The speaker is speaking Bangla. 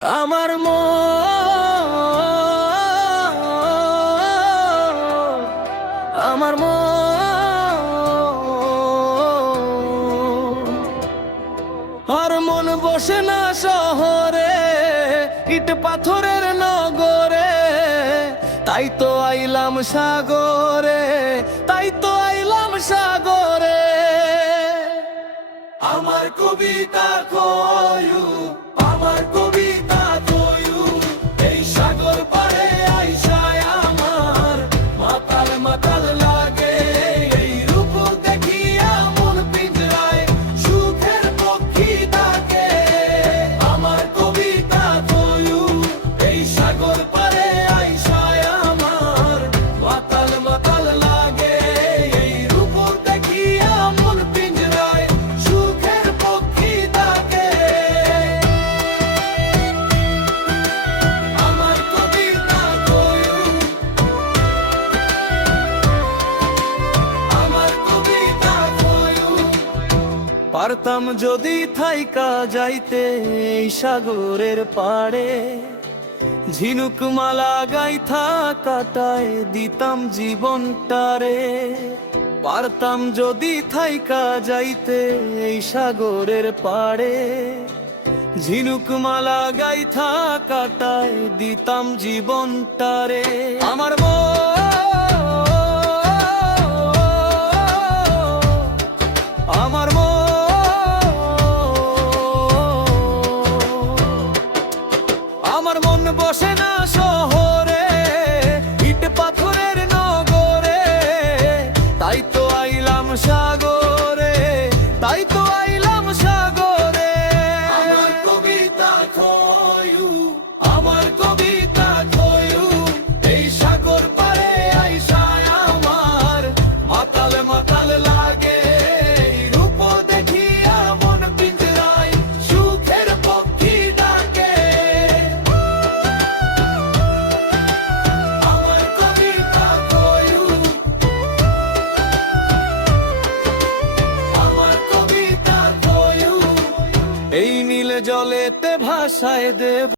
আমার মন আর মন বসে না শহরে, ইট পাথরের নগরে, তাই তো আইলাম সাগরে, তাই তো আইলাম সাগরে। আমার কবিতা কয়ু, আমার কবিতা কয়ু, এই সাগর পাড়ে আইসায় আমার মাতাল মাতাল লাগে। এই রূপ দেখিয়া মন পিঞ্জরায় সুখের পক্ষী ডাকে। আমার কবিতা কয়ু, এই সাগর পাড়ে আইসায় আমার মাতাল মাতাল লাগে। এই রূপ দেখিয়া মন পিঞ্জরায় সুখের পক্ষী ডাকে। আমার কবিতা কয়ু, আমার কবিতা কয়ু। পারতাম যদি থাইকা যাইতে এই সাগরের পাড়ে, ঝিনুক মালা গাইথা কাটায় দিতাম জীবনটারে। পারতাম যদি থাইকা যাইতে এই সাগরের পাড়ে, ঝিনুক মালা গাইথা কাটায় দিতাম জীবনটারে। আমার আমার আমার মন বসে না শহরে, ইট পাথরের নগরে, তাই তো আইলাম সাগরে, তাই তো আইলাম সাগরে। আমার কবিতা কয়ু, আমার কবিতা কয়ু, এই সাগর পাড়ে আইসায় আমার মাতাল মাতাল লাগে। এই রূপ দেখিয়া মন পিঞ্জরায় সুখের পক্ষী ডাকে। আমার কবিতা কয়ু, আমার কবিতা কয়ু, এই নীল জলেতে ভাসায় দেব